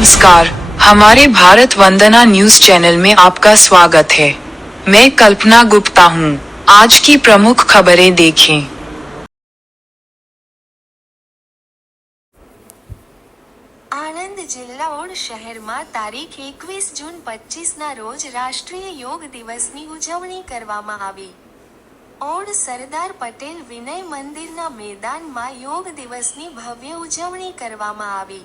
नमस्कार हमारे भारत वंदना news channel में आपका स्वागत है मैं कल्पना गुप्ता हूँ आज की प्रमुख खबरें देखें આણંદ જિલ્લા ઓડ શહેરમાં તારીખ એકવીસ જૂન પચીસના રોજ રાષ્ટ્રીય યોગ દિવસની ઉજવણી કરવામાં આવી ઓડ સરદાર પટેલ વિનય મંદિરના મેદાનમાં યોગ દિવસની ભવ્ય ઉજવણી કરવામાં આવી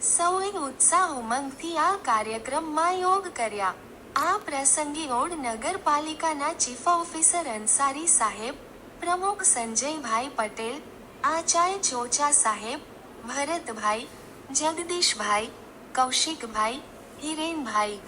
સૌએ ઉત્સાહ ઉમંગથી આ કાર્યક્રમમાં યોગ કર્યા. આ પ્રસંગે ઓડ નગરપાલિકાના ચીફ ઓફિસર અંસારી સાહેબ, પ્રમુખ સંજયભાઈ પટેલ, આચાર્ય ચોચા સાહેબ, ભરતભાઈ, જગદીશભાઈ, કૌશિકભાઈ, હિરેનભાઈ.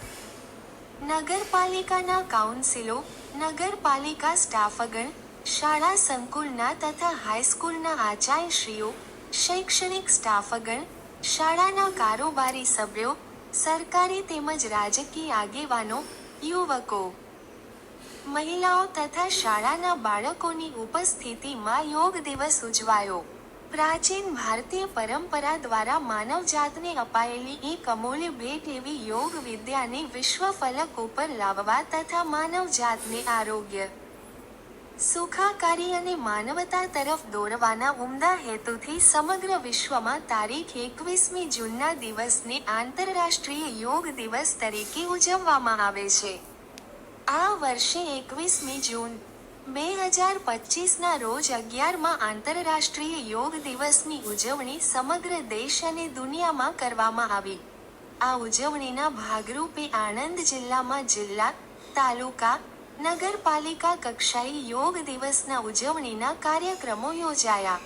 નગરપાલિકાના કાઉન્સિલો, નગરપાલિકા સ્ટાફગણ, શાળા સંકુલના તથા હાઈસ્કૂલના આચાર્યશ્રીઓ, શૈક્ષણિક સ્ટાફગણ શાળાના કારોબારી સભ્યો, સરકારી તેમજ રાજકીય આગેવાનો, યુવકો. મહિલાઓ તથા શાળાના બાળકોની ઉપસ્થિતિમાં યોગ દિવસ ઉજવાયો. પ્રાચીન ભારતીય પરંપરા દ્વારા માનવજાતને અપાયેલી એક અમૂલ્ય ભેટ એવી યોગ વિદ્યાને વિશ્વ ફલક ઉપર લાવવા તથા માનવજાતને આરોગ્ય સુખાકારી અને માનવતા તરફ દોરવાના ઉમદા હેતુથી સમગ્ર વિશ્વમાં તારીખ એકવીસમી જૂનના દિવસને આંતરરાષ્ટ્રીય યોગ દિવસ તરીકે ઉજવવામાં આવે છે. આ વર્ષે એકવીસમી જૂન બે હજાર પચીસના રોજ અગિયારમાં આંતરરાષ્ટ્રીય યોગ દિવસની ઉજવણી સમગ્ર દેશ અને દુનિયામાં કરવામાં આવી. આ ઉજવણીના ભાગરૂપે આણંદ જિલ્લામાં જિલ્લા, તાલુકા નગરપાલિકા કક્ષાએ યોગ દિવસના ઉજવણીના કાર્યક્રમો યોજાયા.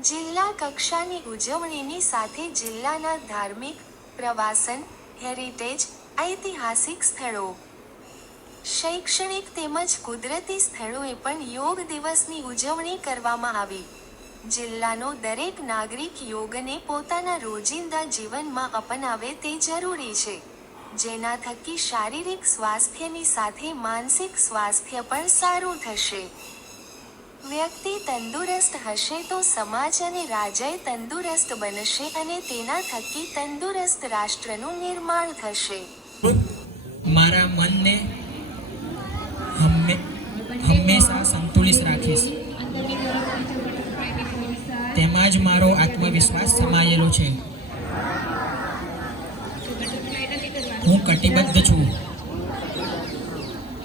જિલ્લા કક્ષાની ઉજવણીની સાથે જિલ્લાના ધાર્મિક, પ્રવાસન, હેરિટેજ, ઐતિહાસિક સ્થળો. શૈક્ષણિક તેમજ કુદરતી સ્થળોએ પણ યોગ દિવસની ઉજવણી કરવામાં આવી. જિલ્લાનો દરેક નાગરિક યોગને પોતાના રોજિંદા જીવનમાં અપનાવે તે જરૂરી છે. જેના થકી શારીરિક સ્વાસ્થ્યની સાથે માનસિક સ્વાસ્થ્ય પણ સારું થશે. વ્યક્તિ તંદુરસ્ત હશે તો સમાજ અને રાજ્ય તંદુરસ્ત બનશે અને તેના થકી તંદુરસ્ત રાષ્ટ્રનું નિર્માણ થશે. મારા મનને હંમે હંમેશા સંતુલિત રાખીશ. તેમાં જ મારો આત્મવિશ્વાસ સમાયેલો છે. હું કટિબદ્ધ છું.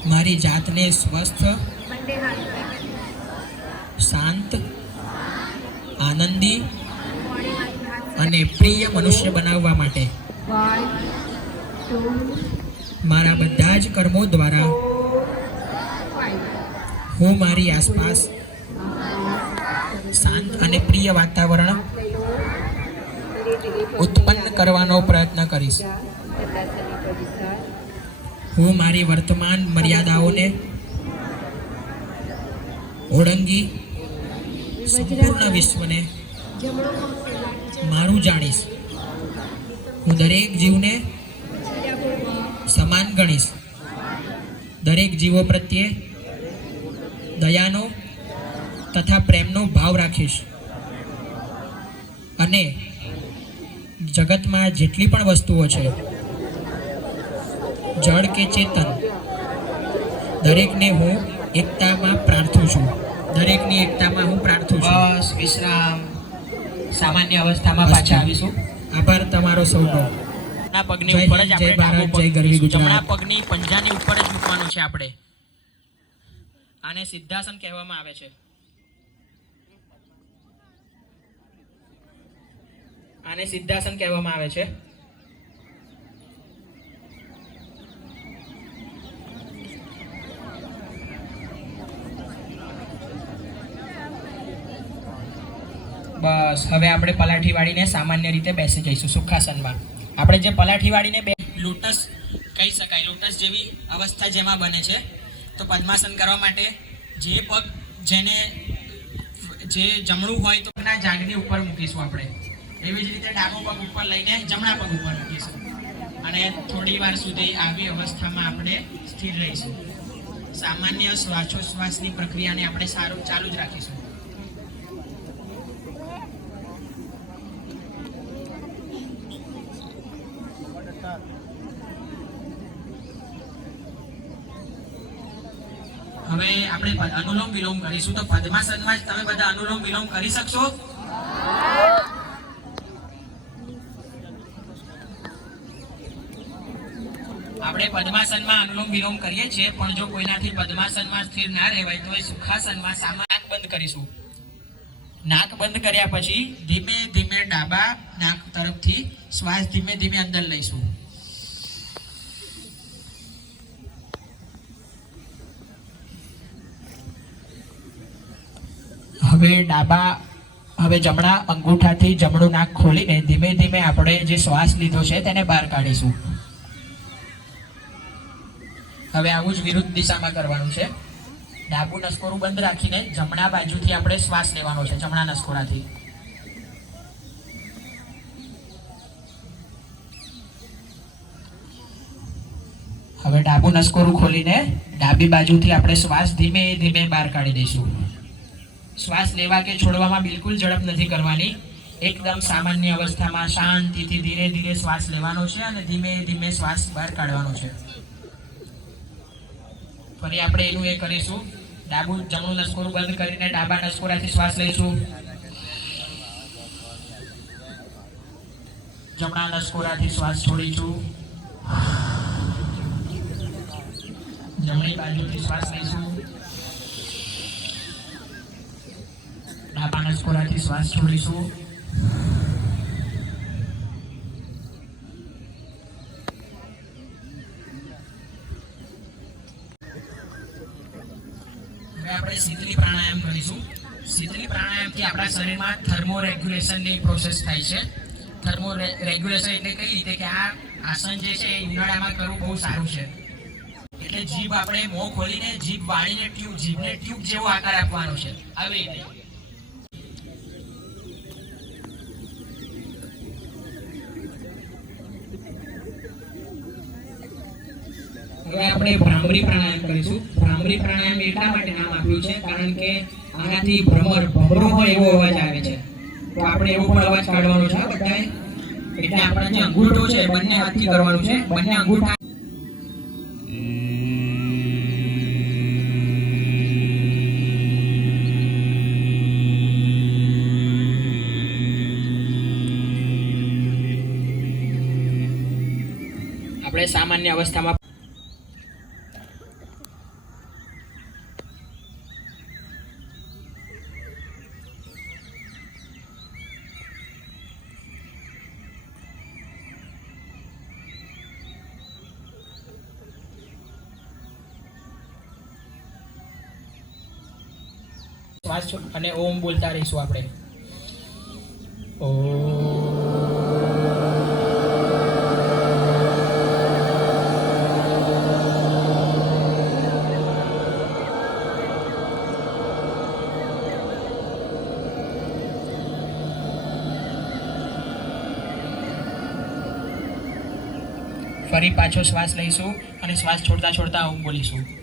મારી જાતને સ્વસ્થ, શાંત, આનંદી અને પ્રિય મનુષ્ય બનાવવા માટે. મારા બધા જ કર્મો દ્વારા હું મારી આસપાસ શાંત અને પ્રિય વાતાવરણ ઉત્પન્ન કરવાનો પ્રયત્ન કરીશ. હું મારી વર્તમાન મર્યાદાઓને ઓળંગી સંપૂર્ણ વિશ્વને મારું જાણીશ. હું દરેક જીવને સમાન ગણીશ. દરેક જીવો પ્રત્યે દયાનો તથા પ્રેમનો ભાવ રાખીશ. અને જગતમાં જેટલી પણ વસ્તુઓ છે જળ કે ચેતન? દરેકને હું એકતામાં પ્રાર્થું છું. દરેકની એકતામાં હું પ્રાર્થું છું. બસ વિશ્રામ. સામાન્ય અવસ્થામાં પાછા આવીશું. આભાર તમારો સૌનો. જમણા પગની ઉપર જ આપણે ડાબો પગ ગરવી જમણા પગની પંજાની ઉપર જ મૂકવાનું છે આપણે. આને સિદ્ધાસન કહેવામાં આવે છે. આને સિદ્ધાસન કહેવામાં આવે છે. બસ, હવે આપણે પલાઠી વાળીને સામાન્ય રીતે બેસી જઈશું, સુખાસનમાં. આપણે જે પલાઠી વાળીને બે લોટસ કહી શકાય, લોટસ જેવી અવસ્થા જેમાં બને છે. તો પદ્માસન કરવા માટે જે પગ જેને જે જમણું હોય તો ના જાંઘની ઉપર મૂકીશું આપણે. એવી જ રીતે ડાબો પગ ઉપર લઈને જમણા પગ ઉપર મૂકીશું. અને થોડી વાર સુધી આવી અવસ્થામાં આપણે સ્થિર રહીશું. સામાન્ય શ્વાસોશ્વાસની પ્રક્રિયાને આપણે સારું ચાલુ જ રાખીશું. આપણે પ- અનુલોમ વિલોમ કરીશું તો પદ્માસનમાં જ તમે બધા અનુલોમ વિલોમ કરી શકશો? આપણે પદ્માસનમાં અનુલોમ વિલોમ કરીએ છીએ, પણ જો કોઈનાથી પદ્માસનમાં સ્થિર ના રહેવાય તો એ સુખાસનમાં સામા બંધ કરીશું. નાક બંધ કર્યા પછી ધીમે ધીમે ડાબા નાક તરફથી શ્વાસ ધીમે ધીમે અંદર લઈશું. હવે ડાબા, હવે જમણા અંગૂઠાથી જમણું નાક ખોલીને ધીમે ધીમે આપણે જે શ્વાસ લીધો છે તેને બહાર કાઢીશું. હવે આવું જ વિરુદ્ધ દિશામાં કરવાનું છે. ડાબું નસકોરું બંધ રાખીને જમણા બાજુથી આપણે શ્વાસ લેવાનો છે, જમણા નસકોરાથી. હવે ડાબું નસકોરું ખોલીને ડાબી બાજુથી આપણે શ્વાસ ધીમે ધીમે બહાર કાઢી દઈશું. શ્વાસ લેવા કે છોડવામાં બિલકુલ ઝડપ નથી કરવાની. એકદમ સામાન્ય અવસ્થામાં શાંતિથી ધીરે ધીરે શ્વાસ લેવાનો છે અને ધીમે ધીમે શ્વાસ બહાર કાઢવાનો છે. ફરી આપણે એનું એ કરીશું. ડાબું જમણું નસકોરું બંધ કરીને ડાબા નસકોરાથી શ્વાસ લઈશું. જમણા નસકોરાથી શ્વાસ છોડીશું. જમણી બાજુથી શ્વાસ લઈશું. ડાબા સ્કોરાથી શ્વાસ છોડીશું પ્રોસેસ થાય છે. થર્મો રેગ્યુલેશન એટલે કઈ કે આ આસન જે છે એ ઉનાળામાં કરવું બહુ સારું છે. એટલે જીભ આપણે મોં ખોલીને જીભ વાળીને ટ્યુબ જીભને ટ્યુબ જેવો આકાર આપવાનો છે. આવી રીતે. આપણે ભ્રામરી પ્રાણાયામ કરીશું. ભ્રામરી પ્રાણાયામ એટલા માટે નામ આપ્યું છે, કારણ કે આનાથી ભ્રમર ભમરો હોય એવો અવાજ આવે છે. તો આપણે એવો પણ અવાજ કાઢવાનો છે બધાએ? એટલે આપણે જે અંગૂઠો છે, બંને હાથથી કરવાનું છે. બંને અંગૂઠા આપણે સામાન્ય અવસ્થામાં શ્વાસ છોડ- અને ઓમ બોલતા રહીશું આપણે. ફરી પાછો શ્વાસ લઈશું અને શ્વાસ છોડતા છોડતા ઓમ બોલીશું.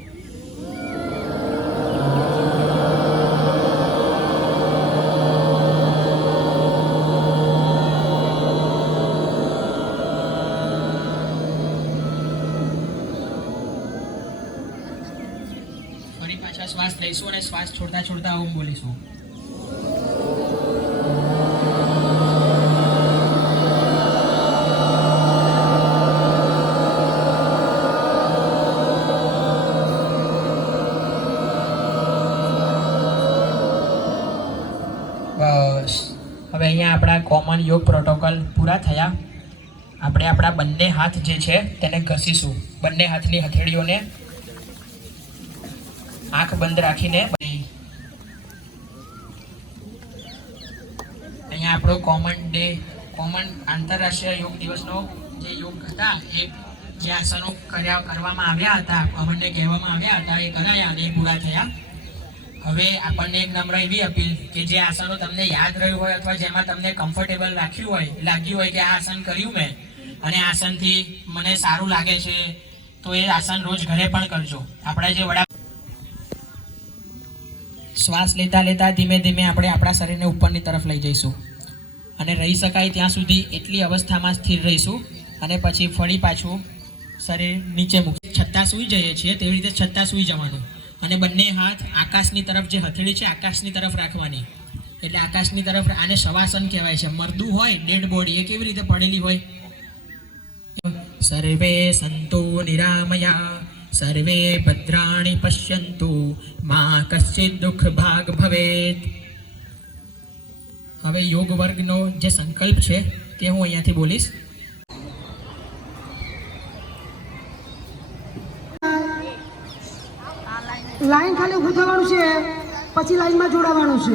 પાછા અને શ્વાસ છોડતા છોડતા ઓમ બોલીશું. હવે અહીંયા આપણા કોમન યોગ પ્રોટોકોલ પૂરા થયા. આપણે આપણા બંને હાથ જે છે તેને ઘસીશું. બંને હાથની હથેળીઓને આંખ બંધ રાખીને અહીંયા આપણો કોમન ડે કોમન આંતરરાષ્ટ્રીય યોગ દિવસનો જે યોગ હતા, એ જે આસનો કર્યા, કરવામાં આવ્યા હતા આપણને કહેવામાં આવ્યા હતા, એ કરાયા અને એ પૂરા થયા. હવે આપણને એક નમ્ર એવી અપીલ કે જે આસનો તમને યાદ રહ્યું હોય અથવા જેમાં તમને કમ્ફર્ટેબલ રાખ્યું હોય, લાગ્યું હોય કે આ આસન કર્યું મેં, અને આસનથી મને સારું લાગે છે, તો એ આસન રોજ ઘરે પણ કરજો. આપણા જે વડા શ્વાસ લેતા લેતા ધીમે ધીમે આપણે આપણા શરીરને ઉપરની તરફ લઈ જઈશું. અને રહી શકાય ત્યાં સુધી એટલી અવસ્થામાં સ્થિર રહીશું અને પછી ફરી પાછું શરીર નીચે મૂકી છતાં સૂઈ જઈએ છીએ તેવી રીતે છતાં સૂઈ જવાનું. અને બંને હાથ આકાશની તરફ જે હથેળી છે આકાશની તરફ રાખવાની. એટલે આકાશની તરફ આને શવાસન કહેવાય છે. મરદું હોય, ડેડ બોડી એ કેવી રીતે પડેલી હોય? સર્વે સંતો નિરામયા. સર્વે ભદ્રાણી પશ્યંતુ મા કશ્ચિત દુઃખ ભાગ ભવેત હવે યોગ વર્ગનો જે સંકલ્પ છે, તે હું અહીંયાથી બોલીશ. લાઈન ખાલી ઊભું થવાનું છે, પછી લાઈનમાં જોડાવાનું છે.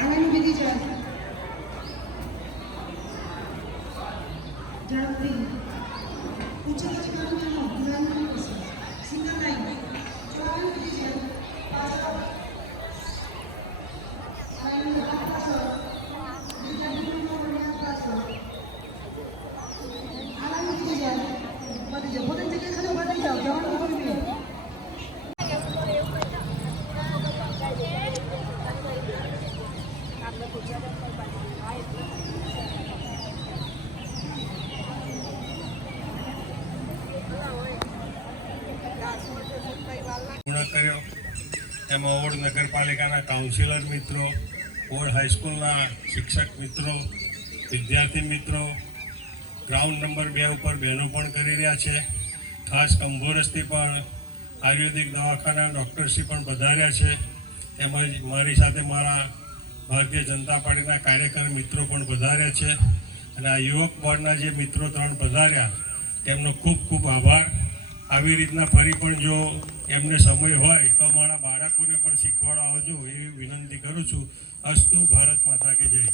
આનંદ વિધિ છે ઝડપથી ઊંચે તરફ કરવાનું ધ્યાન સિંગલ લાઈન જો આનંદ વિધિ છે પાછળ લાઈન હાથ પાછળ બીજા બીજું હાથ પાછળ આનંદ વિધિ છે બધી જગ્યાએ પોતાની જગ્યાએ ખાલી ઊભા થઈ જાઓ જવાનું કોઈ નહીં પૂર્ણ કર્યો. એમાં ઓડ નગરપાલિકાના કાઉન્સિલર મિત્રો ઓડ હાઈસ્કૂલના શિક્ષક મિત્રો, વિદ્યાર્થી મિત્રો ગ્રાઉન્ડ નંબર બે ઉપર બહેનો પણ કરી રહ્યા છે. ખાસ કંભોરસથી પણ આયુર્વેદિક દવાખાના ડૉક્ટરશ્રી પણ વધાર્યા છે. તેમજ મારી સાથે મારા ભારતીય જનતા પાર્ટીના કાર્યકર મિત્રો પણ વધાર્યા છે. અને આ યુવક બોર્ડના જે મિત્રો ત્રણ વધાર્યા તેમનો ખૂબ ખૂબ આભાર. આવી રીતના ફરી પણ જો એમને સમય હોય તો મારા બાળકોને પણ શીખવાડવા આવજો એવી વિનંતી કરું છું. અસ્તુ ભારત માતા કે જય.